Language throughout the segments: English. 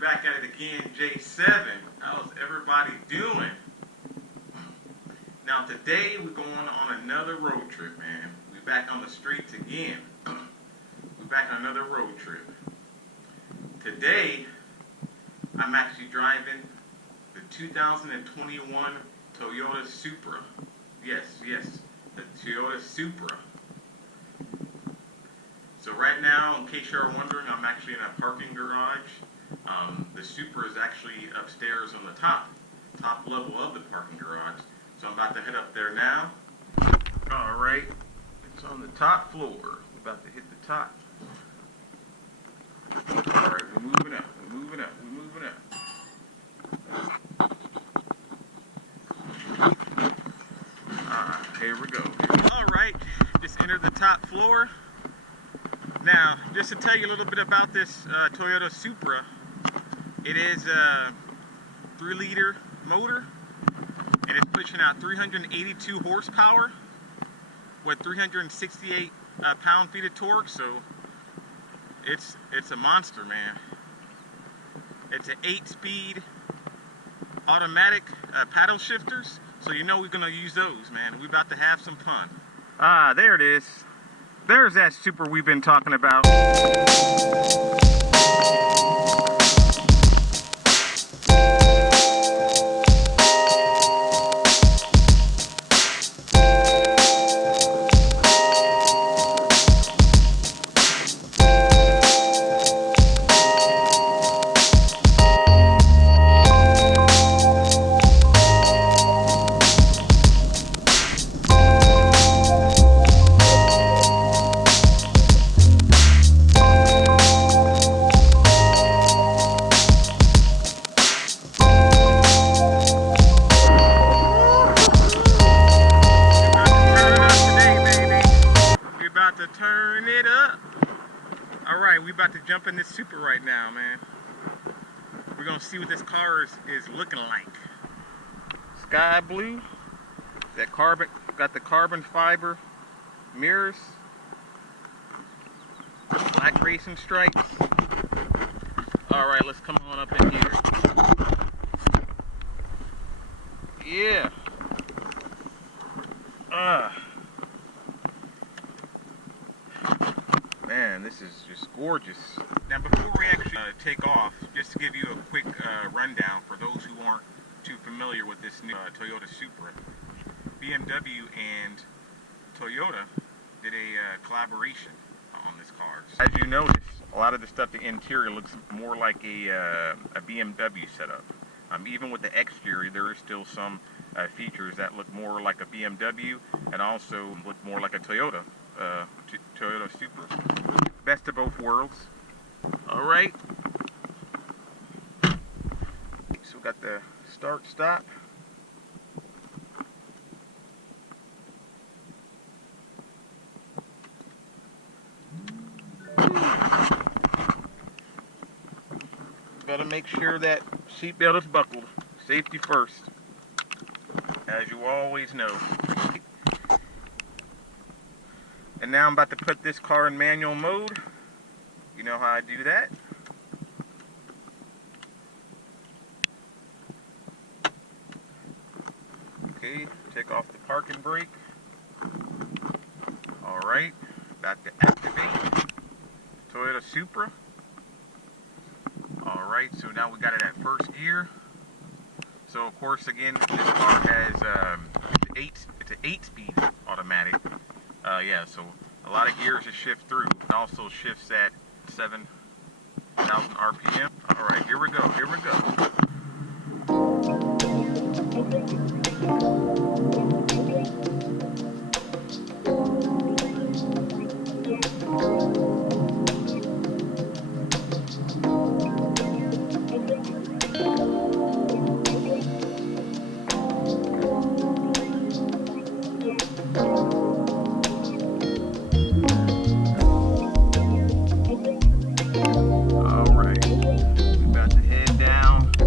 Back at it again, J7. How's everybody doing? Now today we're going on another road trip, man. We're back on the streets again. We're back on another road trip. Today, I'm actually driving the 2021 Toyota Supra. Yes, the Toyota Supra. So right now, in case you're wondering, I'm actually in a parking garage. The Supra is actually upstairs on the top level of the parking garage. So I'm about to head up there now. All right, it's on the top floor. We're about to hit the top. All right, we're moving up. Here we go. All right, just entered the top floor. Now, just to tell you a little bit about this Toyota Supra, it is a 3-liter motor, and it's pushing out 382 horsepower with 368 pound-feet of torque. So it's a monster, man. It's an 8-speed automatic paddle shifters. So you know we're gonna use those, man. We're about to have some fun. Ah, there it is. There's that Supra we've been talking about. Turn it up. All right, we about to jump in this Supra right now, man. We're gonna see what this car is looking like. Sky blue. That carbon, got the carbon fiber mirrors. Black racing stripes. All right, let's come on up in here. Yeah. Man, this is just gorgeous. Now, before we actually take off, just to give you a quick rundown for those who aren't too familiar with this new Toyota Supra, BMW and Toyota did a collaboration on this car. As you notice, a lot of the stuff, the interior looks more like a BMW setup. Even with the exterior, there is still some features that look more like a BMW and also look more like a Toyota. Toyota Supra. Best of both worlds. Alright. So we got the start stop. Gotta make sure that seatbelt is buckled. Safety first. As you always know. And now I'm about to put this car in manual mode. You know how I do that. Okay, take off the parking brake. Alright, about to activate Toyota Supra. Alright, so now we got it at first gear. So of course, again, this car has it's an 8-speed automatic. Yeah, so a lot of gears to shift through. It also shifts at 7,000 RPM. All right, here we go.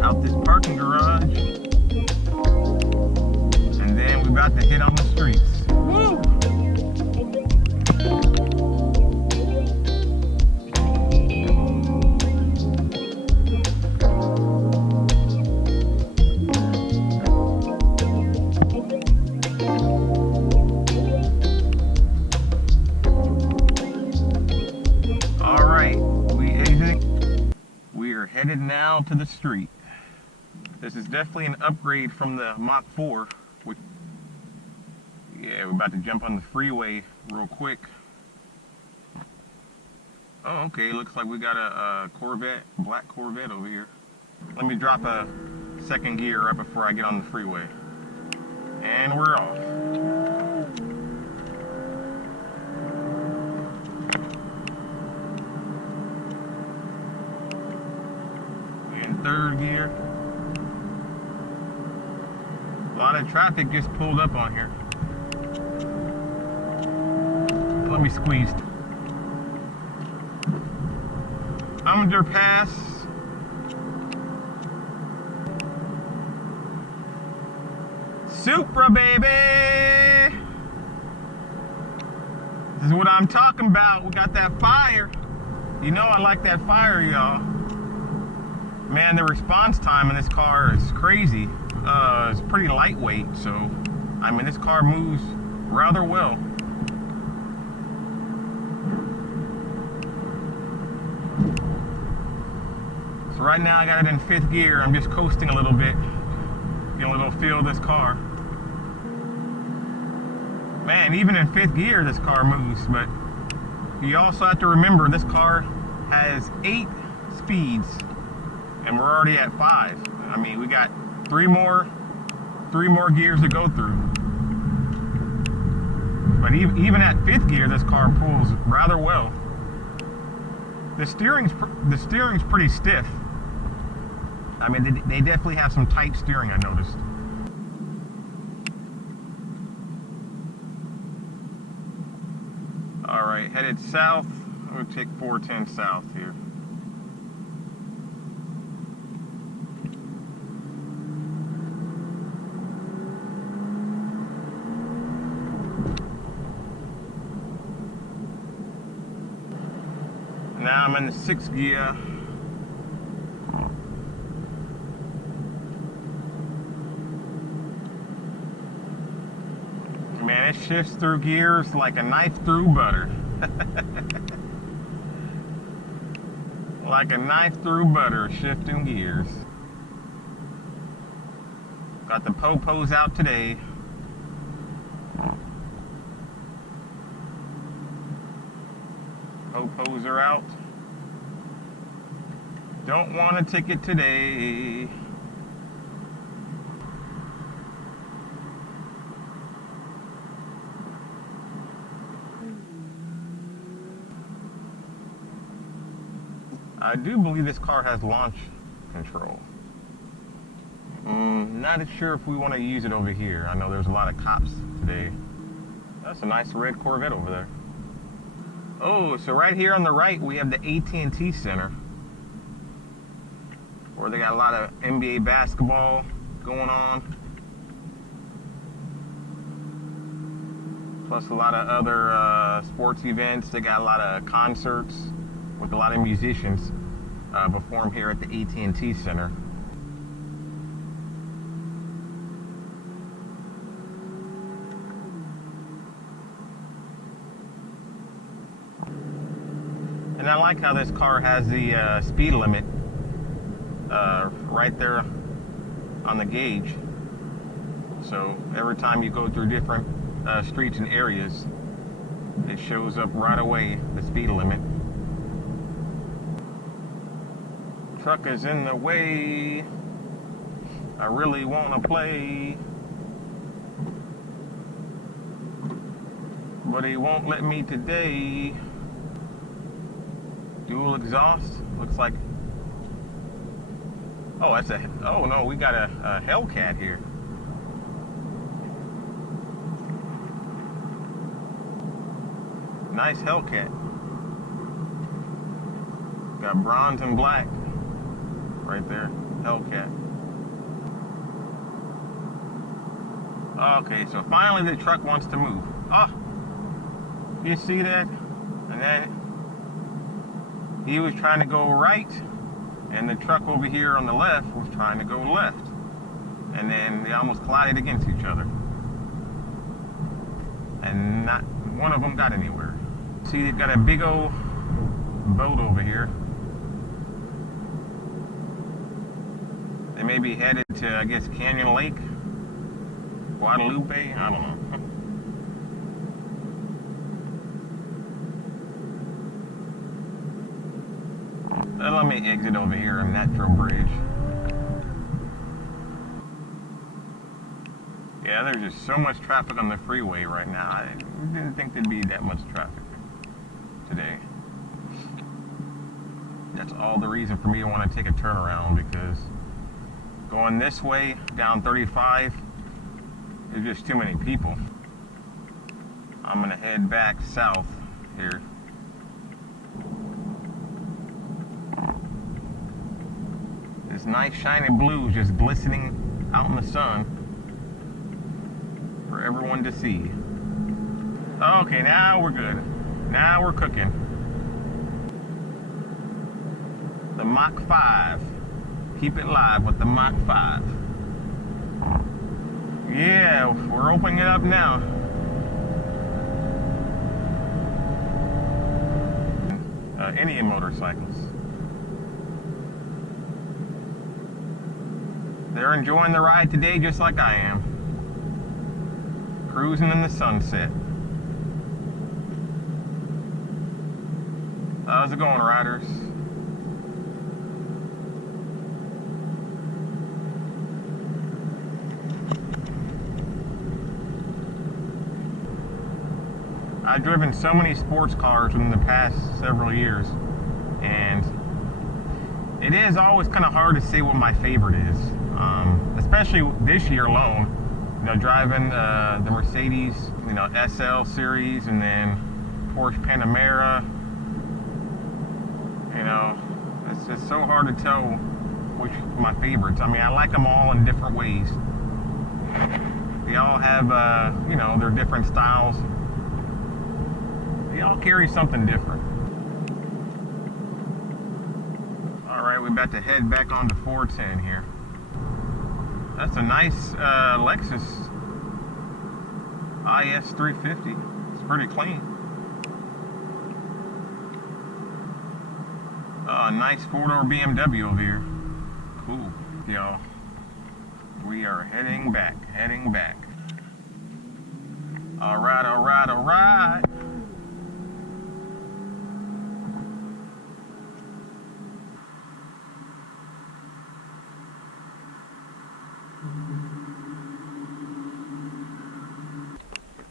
Out this parking garage, and then we're about to hit on the street. headed now to the street. This is definitely an upgrade from the Mach 4. Which, yeah, we're about to jump on the freeway real quick. Oh, okay, looks like we got a Corvette, black Corvette over here. Let me drop a second gear right before I get on the freeway. And we're off. We're in third gear. A lot of traffic just pulled up on here. Let me squeeze. Underpass. Supra, baby! This is what I'm talking about. We got that fire. You know I like that fire, y'all. Man, the response time in this car is crazy. It's pretty lightweight, so I mean this car moves rather well. So right now I got it in 5th gear. I'm just coasting a little bit, getting a little feel of this car. Man, even in 5th gear this car moves, but you also have to remember this car has 8 speeds and we're already at 5. I mean, we got three more gears to go through. But even at 5th gear, this car pulls rather well. The steering's pretty stiff. I mean, they definitely have some tight steering, I noticed. All right, headed south. I'm gonna take 410 south here. Now I'm in the 6th gear. Man, it shifts through gears like a knife through butter. Like a knife through butter, shifting gears. Got the popos out today. Popos are out. Don't want a ticket today. I do believe this car has launch control. Not sure if we want to use it over here. I know there's a lot of cops today. That's a nice red Corvette over there. Oh, so right here on the right, we have the AT&T Center, where they got a lot of NBA basketball going on. Plus a lot of other sports events. They got a lot of concerts with a lot of musicians perform here at the AT&T Center. And I like how this car has the speed limit right there on the gauge. So every time you go through different streets and areas, it shows up right away, the speed limit. Truck is in the way. I really want to play, but he won't let me today. Dual exhaust, looks like. Oh, that's a, oh no, we got a Hellcat here. Nice Hellcat. Got bronze and black right there, Hellcat. Okay, so finally the truck wants to move. Oh, you see that? And then he was trying to go right, and the truck over here on the left was trying to go left. And then they almost collided against each other. And not one of them got anywhere. See, they've got a big old boat over here. maybe headed to, I guess, Canyon Lake, Guadalupe, I don't know. Let me exit over here on Natural Bridge. Yeah, there's just so much traffic on the freeway right now. I didn't think there'd be that much traffic today. That's all the reason for me to want to take a turnaround, because going this way down 35, there's just too many people. I'm gonna head back south here. This nice shiny blue is just glistening out in the sun for everyone to see. Okay, now we're good. Now we're cooking. The Mach 5. Keep it live with the Mach 5. Yeah, we're opening it up now. Any motorcycles. They're enjoying the ride today just like I am. Cruising in the sunset. How's it going, riders? I've driven so many sports cars in the past several years, and it is always kind of hard to say what my favorite is, especially this year alone. You know, driving the Mercedes, you know, SL series, and then Porsche Panamera. You know, it's just so hard to tell which are my favorites. I mean, I like them all in different ways. They all have, you know, their different styles. They all carry something different. Alright, we're about to head back onto 410 here. That's a nice Lexus IS 350. It's pretty clean. Nice four-door BMW over here. Cool, y'all. We are heading back, Alright, alright, alright.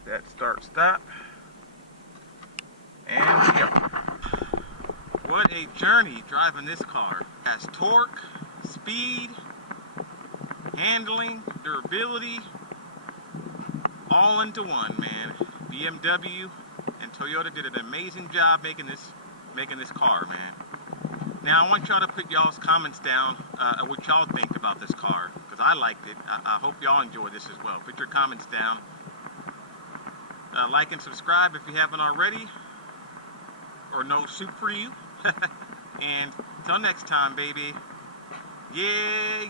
That start stop, and we go. What a journey driving this car. It has torque, speed, handling, durability, all into one, man. BMW and Toyota did an amazing job making this car, man. Now I want y'all to put y'all's comments down, what y'all think about this car, because I liked it. I hope y'all enjoy this as well. Put your comments down. Like and subscribe if you haven't already, or no soup for you. And until next time, baby. Yeah,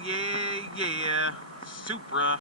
Supra.